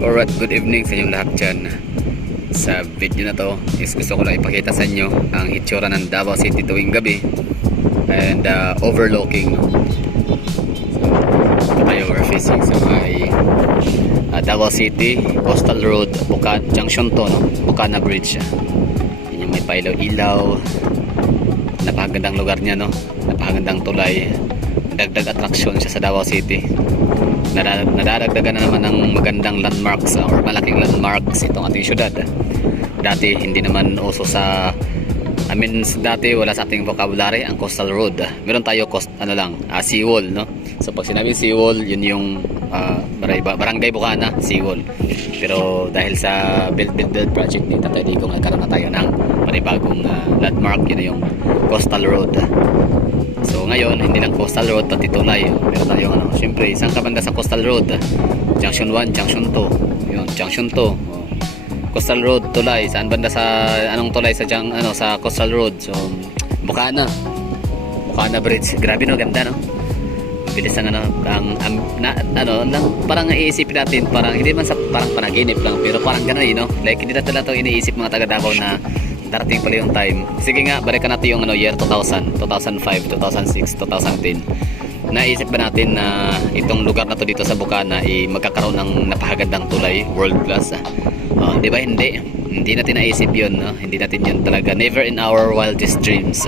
Alright, good evening sa inyong lahat dyan. Sa video na to is gusto ko lang ipakita sa inyo ang hitsura ng Davao City tuwing gabi and overlooking. So, ito tayo we're facing sa may Davao City, Coastal Road, Junction to, no? Bukana Bridge. Yan yung may pailaw-ilaw. Napakagandang lugar niya, no? Napakagandang tulay. Dagdag attraction siya sa Davao City. Nadadagdagan na naman ng magandang landmarks or malaking landmarks itong ating syudad. Dati hindi naman uso sa dati wala sa ating vocabulary ang coastal road. Meron tayo seawall, no? So pag sinabi seawall, yun yung Barangay Bukana, seawall. Pero dahil sa build project ni Tatay Digong, nagkaroon na tayo ng panibagong landmark, yun yung coastal road. So ngayon, hindi lang coastal road pati tulay. Meron tayong syempre isang kabanda sa coastal road, Junction 1, Junction 2. Yun, Junction 2. Coastal road, tulay. Saan banda sa anong tulay sa sa coastal road? So Bukana Bridge. Grabe, no, ganda, no? Bilis ang parang iisipin natin, parang hindi man sa parang panaginip lang, pero parang gano'n, no? Like hindi natin lang ito iniisip mga taga Davao na darating pala yung time. Sige nga, balikan natin yung year 2000, 2005, 2006, 2010. Naisip ba natin na itong lugar na to dito sa Bukana magkakaroon ng napakagandang tulay, world class? Di ba? Hindi natin naisip yun, no? Hindi natin yun talaga, never in our wildest dreams.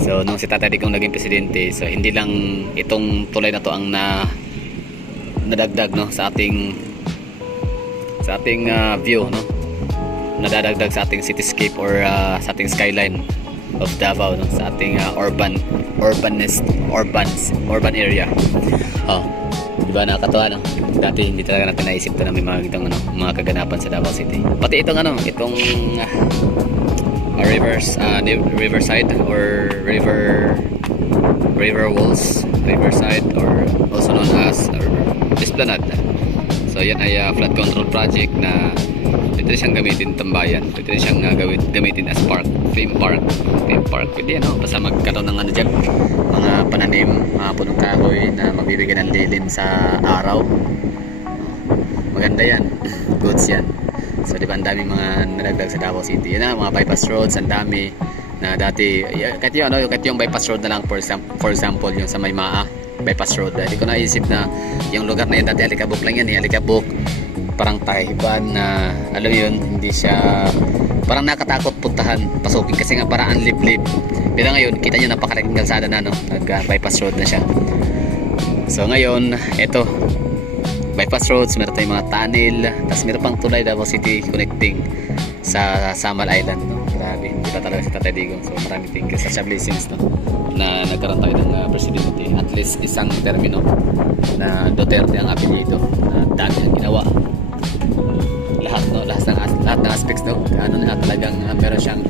So nung si Tatay Digong naging presidente, so hindi lang itong tulay na to ang nadagdag, no, sa ating view, no, nadadagdag sa ating cityscape or sa ating skyline of Davao, no, sa ating urban area. Diba, nakakatawa, no? Dati hindi talaga natin naisip na may mga mga kaganapan sa Davao City. Pati itong riverside or river walls, riverside, or also known as Esplanade. So yan ay flood control project na pwede siyang gamitin tambayan, pwede siyang gamitin as theme park. Pwede, no? Basta magkaroon ng dyan, mga pananim, mga punong kahoy na magbibigay ng dilim sa araw. Maganda yan, goods yan. So diba, ang dami mga nadagdag sa Davao City. Yan na, mga bypass roads, ang dami na dati, kahit yung bypass road na lang, for example yung sa Maymaa bypass road. Hindi ko naisip na yung lugar na yun dati alikabok lang yan, alikabok, parang tahiban na alam yun, hindi siya, parang nakatakot puntahan, pasukin kasi nga parang ang liblib. Pero ngayon, kita nyo napakalaking kalsada na, no? Nag-bypass road na siya. So ngayon, eto, bypass roads, meron tayong mga tunnel, tapos meron pang tulay Davao City connecting sa Samal Island, no? Grabe, kita talaga sa Tatay Digong. So maraming thank you sa blessings, no, na nagkaroon tayo ng presidente, at least isang termino na Duterte ang apelyido, na dami ang ginawa, lahat ng aspects, no, talagang meron siyang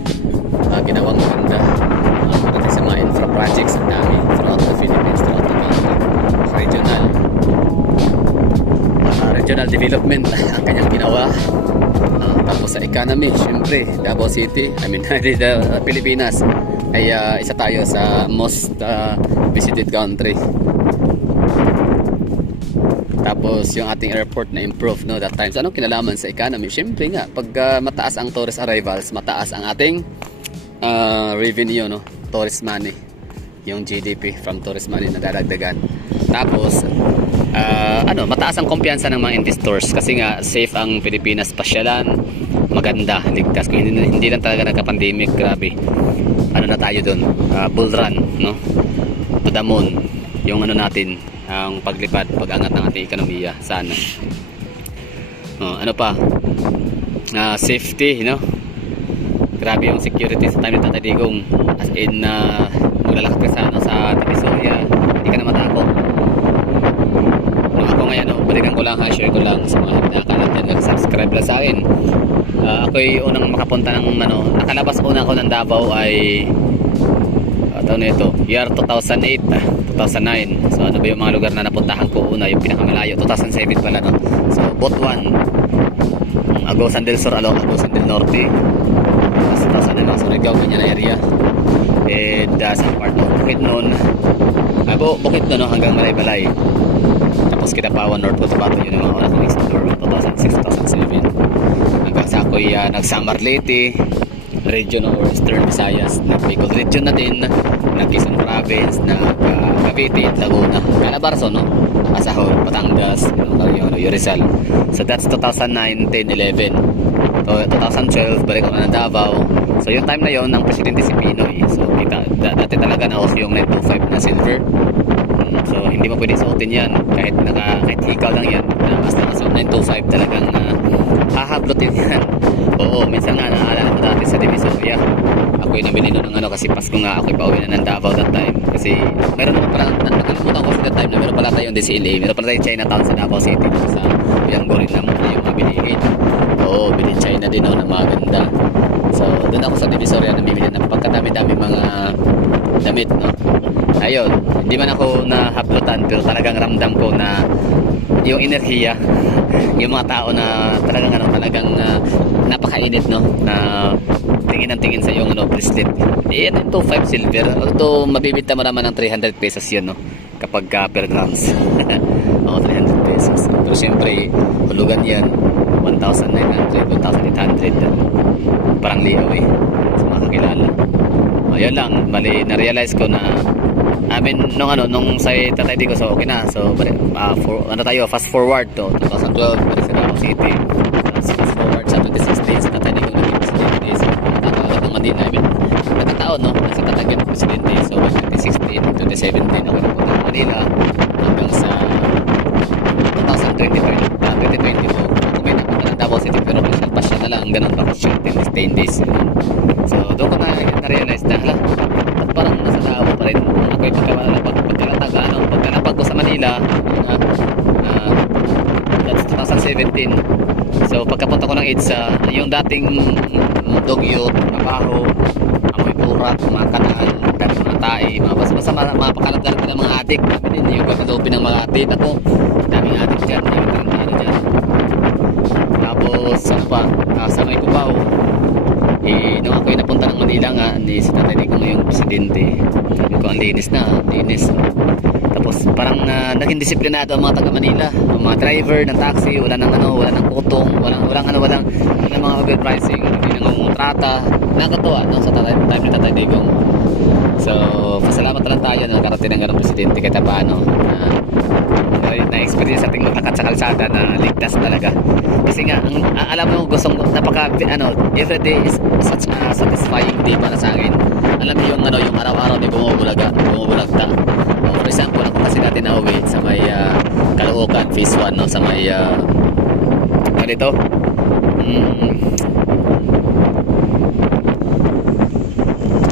ginawang maganda pagdating sa mga infra projects, ang dami throughout the Philippines, throughout the country, regional development ang kanyang ginawa. Tapos sa economy, syempre Davao City, Pilipinas ay isa tayo sa most visited country. Tapos yung ating airport na improve, no, that times. Anong kinalaman sa economy? Syempre nga, pag mataas ang tourist arrivals, mataas ang ating revenue, no, tourist money. Yung GDP from tourist money nadadagdagan. Tapos mataas ang kumpiyansa ng mga investors kasi nga safe ang Pilipinas, pasyalan, maganda, ligtas. Kung hindi lang talaga nagka-pandemic, grabe. Na tayo doon, bull run, no, to the moon, yung natin, ang paglipad, pag-angat ng ating ekonomiya, sana. Safety, no, grabe yung security sa time ni Tatay Digong, as in maglalakad ka sa Divisoria, hindi ka na matakot. Ako ngayon, balikan ko lang, share ko lang sa mga hindi nakakalat dyan, subscribe lang sa akin. Ako'y unang makapunta ng nakalabas una ko ng Davao ay taon na ito, year 2008, 2009. So ano ba yung mga lugar na napuntahan ko una, yung pinakamalayo, 2007 pala, no? So Butuan, Agusan del Sur, Agusan del Norte, tapos Surigao, ganyan na area. And sa part of Bukidnon, Bukidnon, hanggang Malay-Balay. Tapos Kidapawan, North Cotabato, yun yung mga una kong explore, 2006-2007. Hanggang sa ako'y nag-Samar Leyte region or Eastern Visayas, na Bicol region na din, na Quezon Province, na Cavite, Laguna, Calabarzon, no? Asahol, Batangas, yung Rizal. So that's 2009, 10, 11. So 2012, balik ako na ng Davao. So yung time na yon, ang presidente si Pinoy. So kita, dati talaga na-off yung 925 na silver. So hindi mo pwede suotin yan kahit hikaw lang yan. Basta so 925 talagang hahablotin yan. Oo, minsan nga naalala ko dati sa Divisoria. Ako yung nabili nun ng kasi Pasko nga ako'y pauwi na ng Davao that time. Kasi meron naman pala, nakalimutan ko sa that time na meron pala tayong DCLA, meron pala tayong Chinatown sa Davao City sa Yangorin na muna yung mga bilihin. Oo, bilhin China din na maganda. So doon ako sa Divisoria namimili ng pagkadami-dami mga damit, no? Ayun, hindi man ako nahaplutan pero talagang ramdam ko na yung enerhiya, yung mga tao na talagang napakainit, no, na tingin ng tingin sa yung bracelet. Yan yung 25 silver. Ito mabibenta mo naman ng 300 pesos yun, no, kapag per grams. Oo, 300 pesos. Pero siyempre hulugan yan 1,900, 1,800. Parang liaw sa mga kakilala. Ayun lang, bali na-realize ko na nung sa tatay di ko, so okay na. So fast forward to 2012, balik sa Davao City. Fast forward sa 2016, sa tatay di ko naging presidente. So nakakawala ng Manila. Nagkataon, no, sa tatay di ko presidente. So 2016, 2017 ako napunta ng Manila hanggang sa 2022 ako may napunta ng Davao City, pero pasya na lang, ganun bakasyon 10 days. So doon ko na-realize na parang nasa Davao pa rin ako'y pagkalapag ko sa Manila. That's 2017. So pagkapunta ko ng EDSA, yung dating Dogyo, Abajo, amoy purak, mga kanal, mga tae, mga basta mga pakalat-galat ng mga adik namin din, yung kakalupin ng mga adik. Ako, daming adik dyan, dyan. Tapos sa may Cubao, nung ako'y napunta ng Manila nga, si tatay di ko ngayong presidente, sabi ko ang linis. Tapos parang naging disiplinado ang mga taga Manila, ang mga driver ng taxi, wala nang kutong, walang mga overpricing, hindi nang trata. Nakakatuwa, no, sa time ni tatay Digong. So pasalamat lang tayo na nakarating ng ganong presidente kahit paano. Na-experience ating maglakad sa kalsada na ligtas talaga. Kasi nga, alam mo, everyday is such a satisfying day para sa akin. Alam mo yung araw-araw may bumubulagta. For example, ako kasi natin nauwi sa may Caloocan, phase 1, no, sa may dito?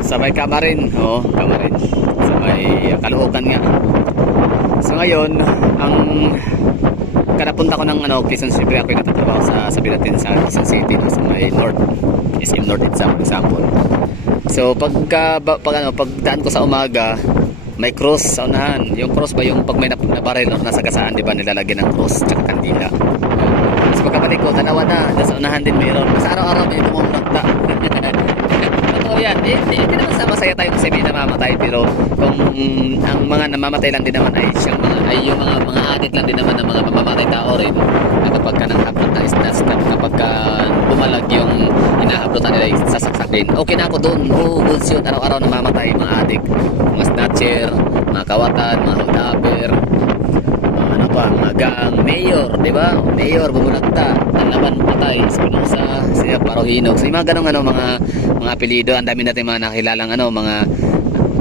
Sa may Camarin, Camarin. Sa may Caloocan nga. So ngayon, kanapunta ko ng Quezon City, ako yung natatrabaho sa Bilatin sa Quezon City, no, sa may North, SM North example. So pagdaan ko sa umaga, may cross sa unahan. Yung cross ba yung pag may nabaril or nasagasaan, di ba, nilalagyan ng cross tsaka kandila. So pagkabalik ko, dalawa na, sa unahan din mayroon. Sa araw-araw may bumumulagta. Totoo yan. Hindi naman masaya tayo kasi may namamatay, pero kung ang mga namamatay lang din naman ay yung mga adik lang din naman ng mga mamamatay tao rin, na kapag ka nanghablot ng snatch, kapag ka bumalag yung hinahablotan nila sasaksakin, okay na ako doon. Goods yun, araw-araw namamatay mga adik, mga snatcher, mga kawatan, mga holdapper, mga gang, mayor, di ba? Mayor, bumulagta, Laban patay, Espinosa, siya Parohinog. So yung mga ganong mga apelido, ang dami natin mga nakilalang mga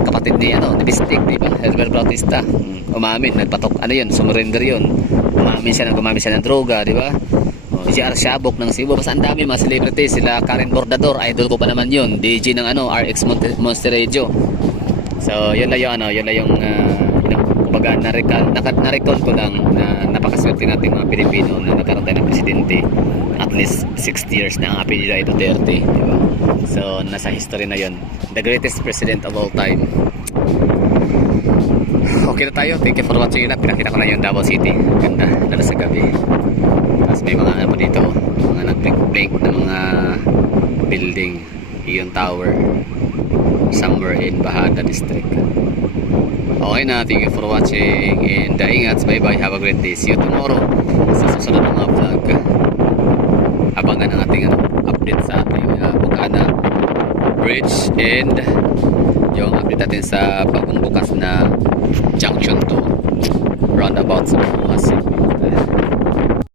kapatid ni Bistik, di ba? Herbert Bautista, umamin, nagpatok, surrender yun. Gumamit siya ng droga, di ba? JR Shabok ng Cebu, basta ang dami mga celebrities, sila Karen Bordador, idol ko pa naman yun, DJ ng RX Monster Radio. So yun lang yung kumbaga na-recall ko lang na napakaswerte natin mga Pilipino na nagkaroon tayo ng presidente. At least 60 years na ang apelido ay Duterte, diba? So nasa history na yun, the greatest president of all time. Okay na tayo, thank you for watching. Pinakita ko lang yung Davao City, ganda lalo sa gabi. Tapos may mga dito, mga nag-blink na mga building, Ion Tower, somewhere in Bahada District. Okay na, thank you for watching and ingat, bye bye, have a great day, see you tomorrow sa susunod na mga vlog. Abangan ang ating update sa ating Bukana Bridge and yung update natin sa bagong bukas na junction